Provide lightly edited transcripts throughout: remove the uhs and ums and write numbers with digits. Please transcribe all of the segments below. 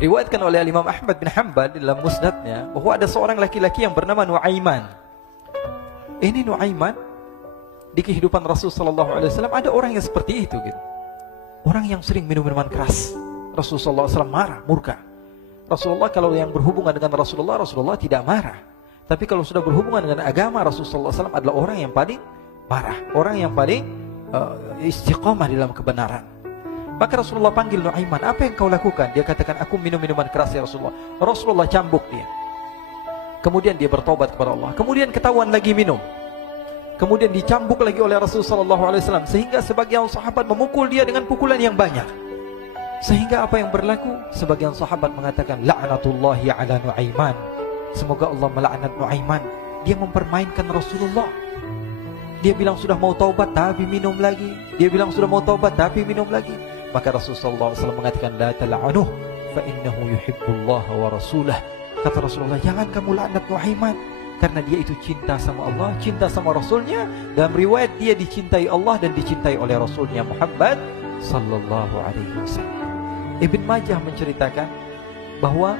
Diriwayatkan oleh Imam Ahmad bin Hanbal dalam musnadnya bahwa ada seorang laki-laki yang bernama Nuaiman. Ini Nuaiman di kehidupan Rasul sallallahu alaihi wasallam ada orang yang seperti itu gitu. Orang yang sering minum minuman keras. Rasulullah SAW marah, murka. Rasulullah kalau yang berhubungan dengan Rasulullah tidak marah. Tapi kalau sudah berhubungan dengan agama, Rasulullah SAW adalah orang yang paling marah, orang yang paling istiqamah dalam kebenaran. Maka Rasulullah panggil Nuaiman, apa yang kau lakukan? Dia katakan, aku minum minuman keras ya Rasulullah. Rasulullah cambuk dia. Kemudian dia bertobat kepada Allah. Kemudian ketahuan lagi minum. Kemudian dicambuk lagi oleh Rasulullah SAW. Sehingga sebagian sahabat memukul dia dengan pukulan yang banyak. Sehingga apa yang berlaku? Sebagian sahabat mengatakan, la'natullahi ala Nuaiman. Semoga Allah melaknat Nuaiman. Dia mempermainkan Rasulullah. Dia bilang sudah mau taubat tapi minum lagi. Dia bilang sudah mau taubat tapi minum lagi. Maka Rasulullah SAW mengatakan, la tal'anuh fa innahu yuhibbullah wa rasulah. Kata Rasulullah, jangan kamu laknat Nuaiman, karena dia itu cinta sama Allah, cinta sama Rasulnya. Dalam riwayat dia dicintai Allah dan dicintai oleh Rasulnya Muhammad sallallahu alaihi wasallam. Ibn Majah menceritakan bahwa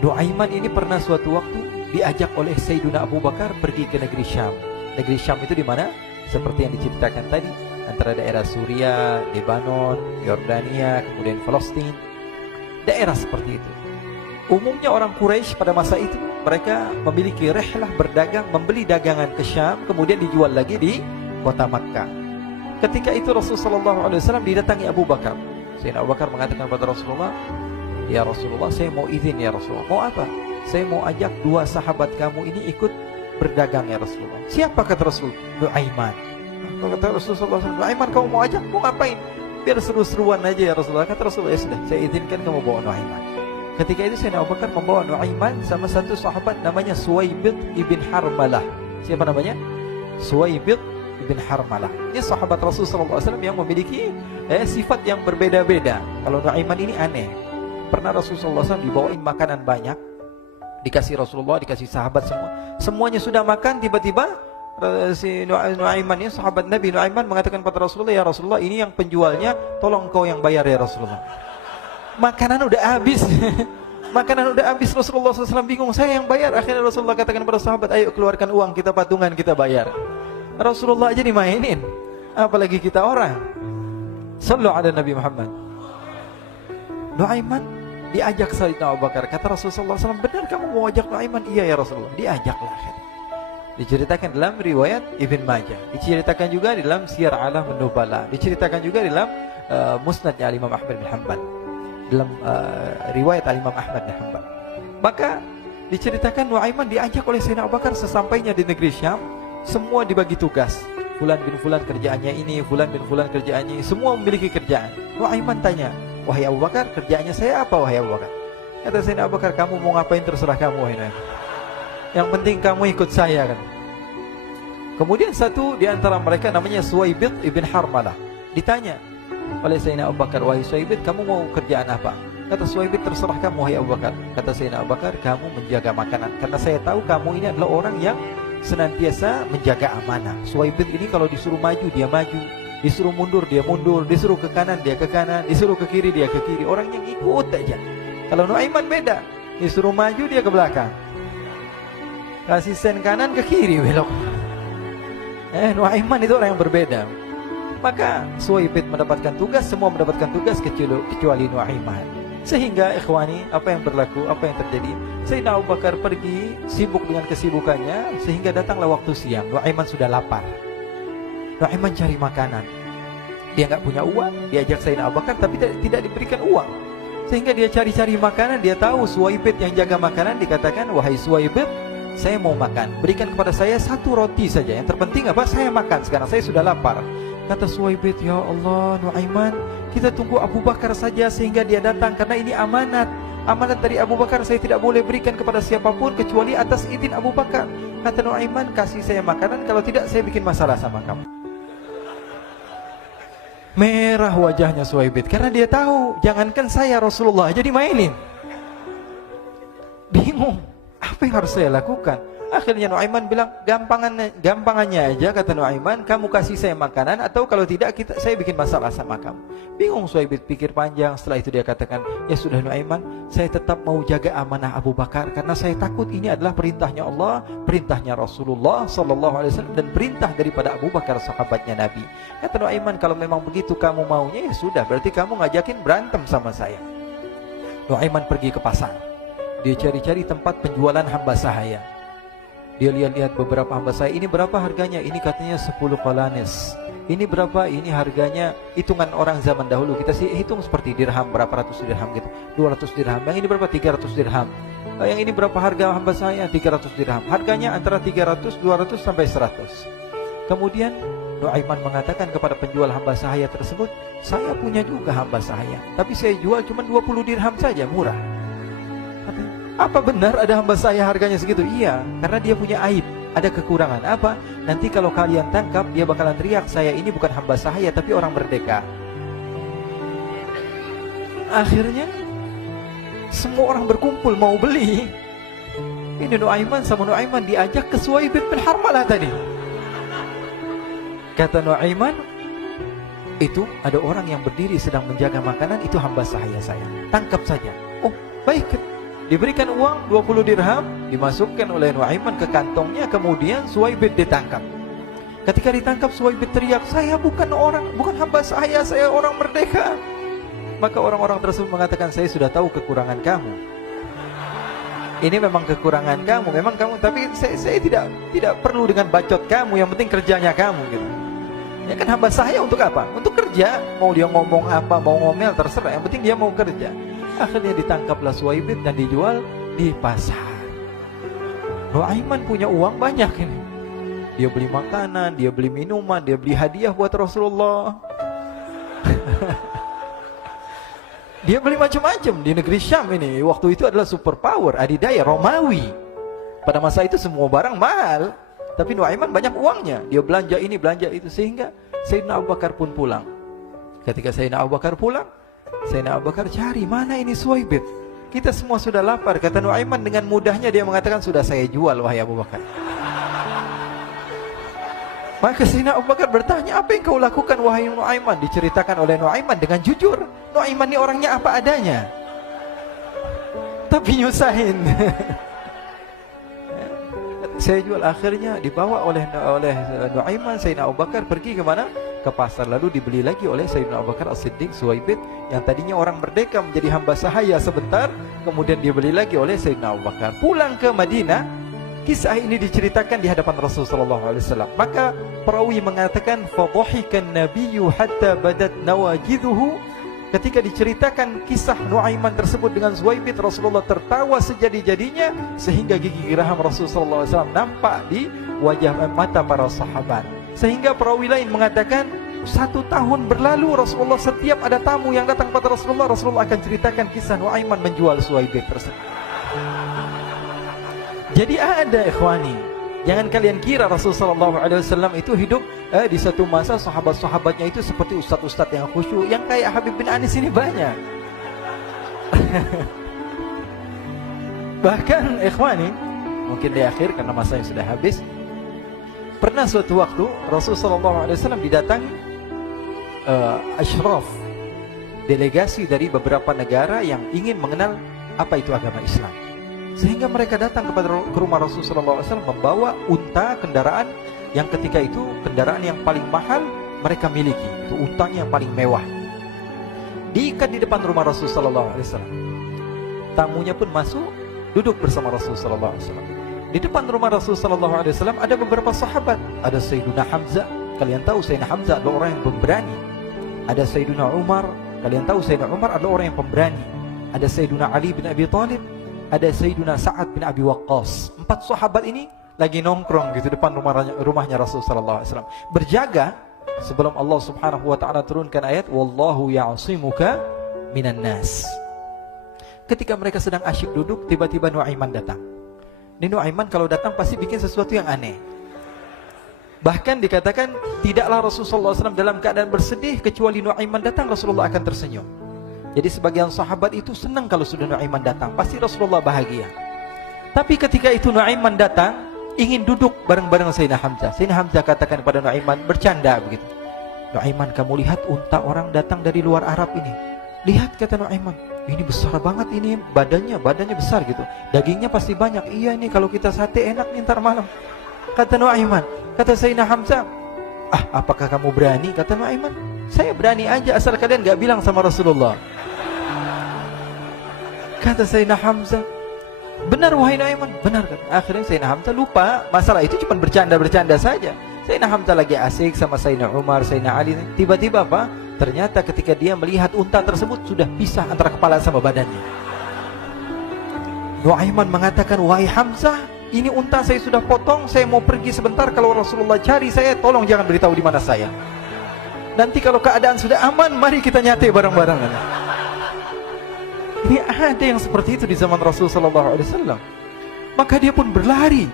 Nuaiman ini pernah suatu waktu diajak oleh Sayyidina Abu Bakar pergi ke negeri Syam. Negeri Syam itu di mana? Seperti yang diceritakan tadi, antara daerah Suriah, Lebanon, Yordania, kemudian Palestina. Daerah seperti itu. Umumnya orang Quraisy pada masa itu mereka memiliki rihlah berdagang, membeli dagangan ke Syam, kemudian dijual lagi di kota Makkah. Ketika itu Rasulullah SAW didatangi Abu Bakar. Sayyidina Abu Bakar mengatakan kepada Rasulullah, ya Rasulullah, saya mau izin ya Rasulullah. Mau apa? Saya mau ajak dua sahabat kamu ini ikut berdagang ya Rasulullah. Siapa kata Rasul? Nuaiman. Kata Rasulullah SAW, Nuaiman kamu mau ajak? Mau ngapain? Biar seru-seruan aja ya Rasulullah. Kata Rasulullah, ya sudah, saya izinkan kamu bawa Nuaiman. Ketika itu Sayyidina Abu Bakar membawa Nuaiman sama satu sahabat namanya Suwaibid ibn Harmalah. Siapa namanya? Suwaibid ibn Harmalah. Ini sahabat Rasulullah SAW yang memiliki sifat yang berbeda-beda. Kalau Nuaiman ini aneh. Pernah Rasulullah SAW dibawain makanan banyak, dikasih Rasulullah, dikasih sahabat semua. Semuanya sudah makan, tiba-tiba si Nuaiman ini, sahabat Nabi Nuaiman mengatakan kepada Rasulullah, ya Rasulullah, ini yang penjualnya, tolong kau yang bayar ya Rasulullah. Makanan udah habis. Makanan udah habis. Rasulullah SAW bingung, saya yang bayar. Akhirnya Rasulullah katakan kepada sahabat, ayo keluarkan uang, kita patungan, kita bayar. Rasulullah aja dimainin, apalagi kita orang. Sallu ala Nabi Muhammad. Nuaiman diajak Sayyidina Abu Bakar. Kata Rasulullah SAW, benar kamu mau ajak Nuaiman? Iya ya Rasulullah. Diajaklah. Diceritakan dalam riwayat Ibn Majah, diceritakan juga dalam Siyar A'lam An-Nubala, diceritakan juga dalam musnadnya Imam Ahmad bin Hanbal, dalam riwayat Imam Ahmad bin Hanbal. Maka diceritakan Nuaiman diajak oleh Sayyidina Abu Bakar. Sesampainya di negeri Syam, semua dibagi tugas. Fulan bin Fulan kerjaannya ini, Fulan bin Fulan kerjaannya ini, semua memiliki kerjaan. Nuaiman tanya, wahai Abu Bakar, kerjaannya saya apa wahai Abu Bakar? Kata Sayyidina Abu Bakar, kamu mau ngapain terserah kamu wahai Nuaiman. Yang penting kamu ikut saya kan. Kemudian satu di antara mereka namanya Suwaibid ibn Harmalah. Ditanya oleh Sayyidina Abu Bakar, wahai Suwaibid, kamu mau kerjaan apa? Kata Suwaibid, terserah kamu wahai Abu Bakar. Kata Sayyidina Abu Bakar, kamu menjaga makanan, karena saya tahu kamu ini adalah orang yang senantiasa menjaga amanah. Suwaibid ini kalau disuruh maju dia maju, disuruh mundur dia mundur, disuruh ke kanan dia ke kanan, disuruh ke kiri dia ke kiri. Orang yang ikut aja. Kalau Nuaiman beda, disuruh maju dia ke belakang, kasih sen kanan ke kiri belok. Nuaiman itu orang yang berbeda. Maka Suwaibid mendapatkan tugas, semua mendapatkan tugas kecuali Nuaiman. Sehingga ikhwani, apa yang berlaku, apa yang terjadi? Sayyidina Abu Bakar pergi sibuk dengan kesibukannya, sehingga datanglah waktu siang. Nuaiman sudah lapar. Nuaiman cari makanan. Dia nggak punya uang, diajak Sayyidina Abu Bakar tapi tidak diberikan uang. Sehingga dia cari-cari makanan. Dia tahu Suwaibid yang jaga makanan. Dikatakan, wahai Suwaibid, saya mau makan, berikan kepada saya satu roti saja. Yang terpenting apa? Saya makan sekarang, saya sudah lapar. Kata Suwaibid, ya Allah Nuaiman, kita tunggu Abu Bakar saja sehingga dia datang, karena ini amanat. Amanat dari Abu Bakar, saya tidak boleh berikan kepada siapapun kecuali atas izin Abu Bakar. Kata Nuaiman, kasih saya makanan, kalau tidak saya bikin masalah sama kamu. Merah wajahnya Suwaibid, karena dia tahu, jangankan saya, Rasulullah jadi mainin. Bingung, apa yang harus saya lakukan? Akhirnya Nuaiman bilang, gampangannya aja, kata Nuaiman, kamu kasih saya makanan, atau kalau tidak saya bikin masalah sama kamu. Bingung Suhaib pikir panjang. Setelah itu dia katakan, ya sudah Nuaiman, saya tetap mau jaga amanah Abu Bakar, karena saya takut ini adalah perintahnya Allah, perintahnya Rasulullah SAW, dan perintah daripada Abu Bakar, sahabatnya Nabi. Kata Nuaiman, kalau memang begitu kamu maunya, ya sudah, berarti kamu ngajakin berantem sama saya. Nuaiman pergi ke pasar. Dia cari-cari tempat penjualan hamba sahaya. Dia lihat-lihat beberapa hamba sahaya. Ini berapa harganya? Ini katanya 10 qalanis. Ini berapa? Ini harganya, hitungan orang zaman dahulu, kita sih hitung seperti dirham, berapa ratus dirham gitu, 200 dirham. Yang ini berapa? 300 dirham. Yang ini berapa harga hamba sahaya? 300 dirham. Harganya antara 300, 200 sampai 100. Kemudian Nuaiman mengatakan kepada penjual hamba sahaya tersebut, saya punya juga hamba sahaya, tapi saya jual cuma 20 dirham saja, murah. Apa benar ada hamba saya harganya segitu? Iya, karena dia punya aib, ada kekurangan. Apa? Nanti kalau kalian tangkap, dia bakalan teriak, saya ini bukan hamba sahaya, tapi orang merdeka. Akhirnya semua orang berkumpul mau beli. Ini Nuaiman sama Nuaiman diajak ke Suhaib bin Harmalah tadi. Kata Nuaiman, itu ada orang yang berdiri sedang menjaga makanan, itu hamba sahaya saya, tangkap saja. Oh baik. Diberikan uang 20 dirham, dimasukkan oleh Nuaiman ke kantongnya, kemudian Suhaib ditangkap. Ketika ditangkap, Suhaib teriak, saya bukan hamba saya orang merdeka. Maka orang-orang tersebut mengatakan, saya sudah tahu kekurangan kamu. Ini memang kekurangan kamu, memang kamu, tapi saya tidak perlu dengan bacot kamu, yang penting kerjanya kamu gitu. Ya kan hamba saya untuk apa? Untuk kerja. Mau dia ngomong apa, mau ngomel terserah, yang penting dia mau kerja. Akhirnya ditangkaplah Suhaib dan dijual di pasar. Nuaiman punya uang banyak ini. Dia beli makanan, dia beli minuman, dia beli hadiah buat Rasulullah. Dia beli macam-macam di negeri Syam ini. Waktu itu adalah superpower, adidaya, Romawi. Pada masa itu semua barang mahal, tapi Nuaiman banyak uangnya. Dia belanja ini, belanja itu, sehingga Sayyidina Abu Bakar pun pulang. Ketika Sayyidina Abu Bakar pulang, Sayyidina Abu Bakar cari, mana ini Suhaib? Kita semua sudah lapar. Kata Nuaiman dengan mudahnya dia mengatakan, sudah saya jual wahai Abu Bakar. Maka Sayyidina Abu Bakar bertanya, apa yang kau lakukan wahai Nuaiman? Diceritakan oleh Nuaiman dengan jujur. Nuaiman ini orangnya apa adanya, tapi nyusahin. Saya jual. Akhirnya dibawa oleh Nuaiman, Sayyidina Abu Bakar pergi ke mana? Ke pasar, lalu dibeli lagi oleh Sayyidina Abu Bakar As-Siddiq Suhaib yang tadinya orang merdeka menjadi hamba sahaya sebentar, kemudian dibeli lagi oleh Sayyidina Abu Bakar. Pulang ke Madinah, kisah ini diceritakan di hadapan Rasulullah SAW. Maka perawi mengatakan, fadhahikan nabiyyu hatta badat nawajidhuhu. Ketika diceritakan kisah Nuaiman tersebut dengan Suhaib, Rasulullah tertawa sejadi-jadinya sehingga gigi geraham Rasulullah SAW nampak di wajah mata para sahabat. Sehingga perawi lain mengatakan 1 tahun berlalu, Rasulullah setiap ada tamu yang datang kepada Rasulullah, Rasulullah akan ceritakan kisah Nuaiman menjual Suhaib tersebut. Jadi ada ikhwani, jangan kalian kira Rasulullah SAW itu hidup di satu masa sahabat-sahabatnya itu seperti ustaz-ustaz yang khusyuk, yang kayak Habib bin Anis ini banyak. Bahkan ikhwani, mungkin di akhir karena masa yang sudah habis, pernah suatu waktu Rasulullah SAW didatangi asyraf, delegasi dari beberapa negara yang ingin mengenal apa itu agama Islam. Sehingga mereka datang ke rumah Rasulullah SAW membawa unta, kendaraan yang ketika itu kendaraan yang paling mahal mereka miliki, itu untanya yang paling mewah. Diikat di depan rumah Rasulullah SAW. Tamunya pun masuk, duduk bersama Rasulullah SAW. Di depan rumah Rasulullah SAW ada beberapa sahabat. Ada Sayyiduna Hamzah. Kalian tahu Sayyidina Hamzah adalah orang yang pemberani. Ada Sayyiduna Umar. Kalian tahu Sayyidina Umar adalah orang yang pemberani. Ada Sayyiduna Ali bin Abi Thalib. Ada Sayyiduna Sa'ad bin Abi Waqqas. 4 sahabat ini lagi nongkrong gitu depan rumahnya Rasulullah SAW, berjaga sebelum Allah Subhanahu wa taala turunkan ayat wallahu ya'simuka minan nas. Ketika mereka sedang asyik duduk, tiba-tiba Nuaiman datang. Ini Nuaiman kalau datang pasti bikin sesuatu yang aneh. Bahkan dikatakan tidaklah Rasulullah SAW dalam keadaan bersedih, kecuali Nuaiman datang Rasulullah akan tersenyum. Jadi sebagian sahabat itu senang kalau sudah Nuaiman datang, pasti Rasulullah bahagia. Tapi ketika itu Nuaiman datang, ingin duduk bareng-bareng Sayyidina Hamzah. Sayyidina Hamzah katakan kepada Nuaiman, bercanda begitu. Nuaiman, kamu lihat unta orang datang dari luar Arab ini. Lihat, kata Nuaiman, ini besar banget ini, badannya besar gitu. Dagingnya pasti banyak. Iya nih, kalau kita sate enak nih ntar malam. Kata Nuaiman. Kata Sayyidina Hamzah, apakah kamu berani? Kata Nuaiman, saya berani aja asal kalian gak bilang sama Rasulullah. Kata Sayyidina Hamzah, benar wahai Nuaiman, benar kan? Akhirnya Sayyidina Hamzah lupa masalah itu, cuma bercanda-bercanda saja. Sayyidina Hamzah lagi asik sama Sayyidina Umar, Sayyidina Ali. Tiba-tiba apa? Ternyata ketika dia melihat unta tersebut sudah pisah antara kepala sama badannya. Nuaiman mengatakan, wahai Hamzah, ini unta saya sudah potong, saya mau pergi sebentar. Kalau Rasulullah cari saya, tolong jangan beritahu di mana saya. Nanti kalau keadaan sudah aman, mari kita nyate bareng-bareng. Ini ada yang seperti itu di zaman Rasulullah SAW. Maka dia pun berlari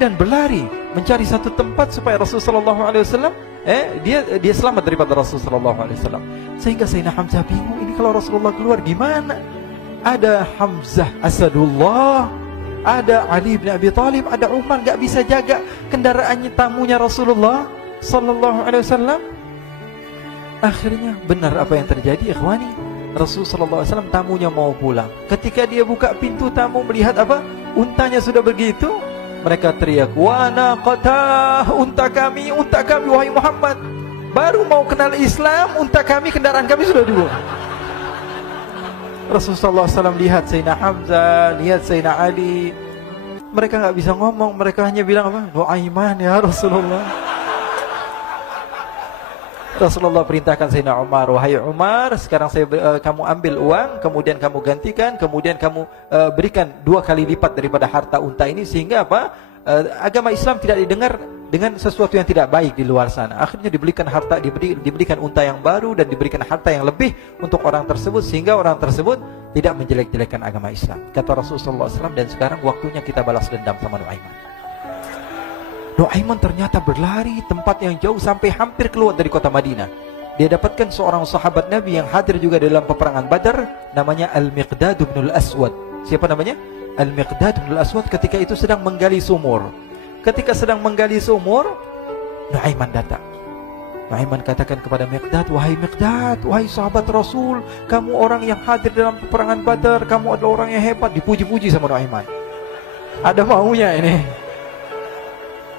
dan berlari mencari satu tempat supaya Rasulullah SAW dia selamat daripada Rasulullah SAW. Sehingga Sayyidina Hamzah bingung, ini kalau Rasulullah keluar gimana? Ada Hamzah Asadullah, ada Ali bin Abi Thalib, ada Umar, gak bisa jaga kendaraannya, tamunya Rasulullah Sallallahu Alaihi Wasallam. Akhirnya benar apa yang terjadi, ikhwani. Rasulullah SAW tamunya mau pulang. Ketika dia buka pintu tamu melihat apa? Untanya sudah begitu. Mereka teriak, wa naqatah, unta kami wahai Muhammad. Baru mau kenal Islam, unta kami, kendaraan kami sudah dibuang. Rasulullah SAW lihat Sayyidina Hamzah, lihat Sayyidina Ali. Mereka gak bisa ngomong, mereka hanya bilang apa? Nuaiman ya Rasulullah. Rasulullah perintahkan Sayyidina Umar, wahai Umar, sekarang kamu ambil uang, kemudian kamu gantikan, kemudian kamu berikan 2 kali lipat daripada harta unta ini, sehingga apa? Agama Islam tidak didengar dengan sesuatu yang tidak baik di luar sana. Akhirnya diberikan harta, diberikan unta yang baru dan diberikan harta yang lebih untuk orang tersebut, sehingga orang tersebut tidak menjelek-jelekan agama Islam. Kata Rasulullah SAW, dan sekarang waktunya kita balas dendam sama Nuaiman. Nuaiman ternyata berlari tempat yang jauh sampai hampir keluar dari kota Madinah. Dia dapatkan seorang sahabat Nabi yang hadir juga dalam peperangan Badar, namanya Al-Miqdad bin Al-Aswad. Siapa namanya? Al-Miqdad bin Al-Aswad ketika itu sedang menggali sumur. Ketika sedang menggali sumur, Nuaiman datang. Nuaiman katakan kepada Miqdad, wahai Miqdad, wahai sahabat Rasul, kamu orang yang hadir dalam peperangan Badar, kamu adalah orang yang hebat. Dipuji-puji sama Nuaiman. Ada maunya ini.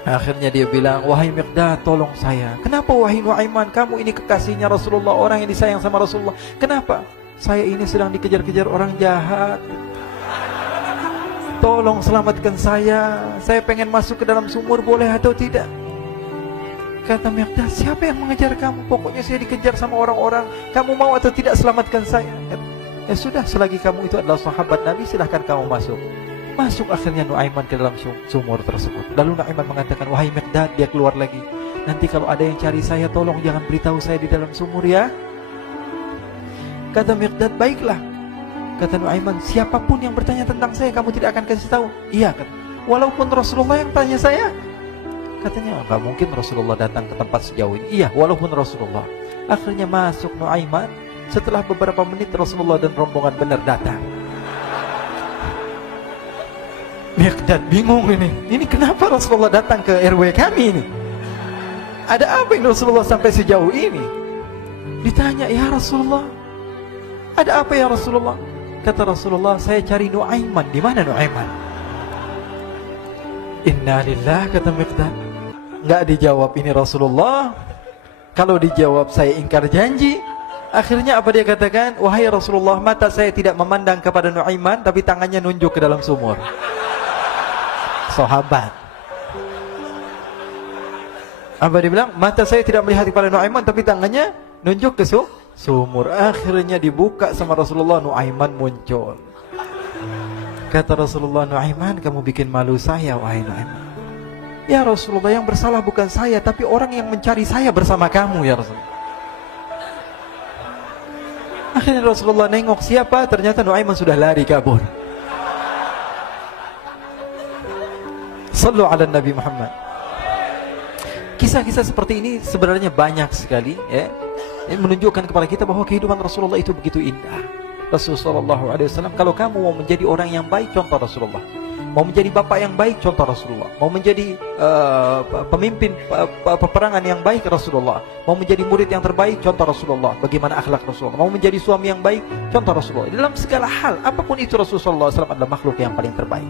Akhirnya dia bilang, wahai Miqdad, tolong saya. Kenapa wahai Nuaiman? Kamu ini kekasihnya Rasulullah, orang yang disayang sama Rasulullah. Kenapa? Saya ini sedang dikejar-kejar orang jahat. Tolong selamatkan saya. Saya pengen masuk ke dalam sumur, boleh atau tidak? Kata Miqdad, siapa yang mengejar kamu? Pokoknya saya dikejar sama orang-orang. Kamu mau atau tidak selamatkan saya? Ya sudah, selagi kamu itu adalah sahabat Nabi, silahkan kamu masuk. Masuk akhirnya Nuaiman ke dalam sumur tersebut. Lalu Nuaiman mengatakan, wahai Miqdad, dia keluar lagi. Nanti kalau ada yang cari saya, tolong jangan beritahu saya di dalam sumur ya. Kata Miqdad, baiklah. Kata Nuaiman, siapapun yang bertanya tentang saya, kamu tidak akan kasih tahu? Iya, kata. Walaupun Rasulullah yang tanya saya? Katanya, enggak mungkin Rasulullah datang ke tempat sejauh ini. Iya, walaupun Rasulullah. Akhirnya masuk Nuaiman. Setelah beberapa menit, Rasulullah dan rombongan benar datang. Miqdad bingung ini. Ini kenapa Rasulullah datang ke RW kami ini? Ada apa yang Rasulullah sampai sejauh ini? Ditanya, ya Rasulullah, ada apa ya Rasulullah? Kata Rasulullah, saya cari Nuaiman. Di mana Nuaiman? Inna lillah, kata Miqdad. Enggak dijawab ini Rasulullah. Kalau dijawab saya ingkar janji. Akhirnya apa dia katakan? Wahai Rasulullah, mata saya tidak memandang kepada Nuaiman, tapi tangannya nunjuk ke dalam sumur. Sahabat. Apa dia bilang? Mata saya tidak melihat kepada Nuaiman, tapi tangannya nunjuk ke sumur. Akhirnya dibuka sama Rasulullah, Nuaiman muncul. Kata Rasulullah, Nuaiman, kamu bikin malu saya, wahai Nuaiman. Ya Rasulullah, yang bersalah bukan saya, tapi orang yang mencari saya bersama kamu, ya Rasulullah. Akhirnya Rasulullah nengok siapa, ternyata Nuaiman sudah lari kabur. Sallu ala Nabi Muhammad. Kisah-kisah seperti ini sebenarnya banyak sekali, ya. Ini menunjukkan kepada kita bahwa kehidupan Rasulullah itu begitu indah. Rasulullah SAW, kalau kamu mau menjadi orang yang baik, contoh Rasulullah. Mau menjadi bapak yang baik, contoh Rasulullah. Mau menjadi pemimpin peperangan yang baik, Rasulullah. Mau menjadi murid yang terbaik, contoh Rasulullah. Bagaimana akhlak Rasulullah. Mau menjadi suami yang baik, contoh Rasulullah. Dalam segala hal, apapun itu, Rasulullah SAW adalah makhluk yang paling terbaik.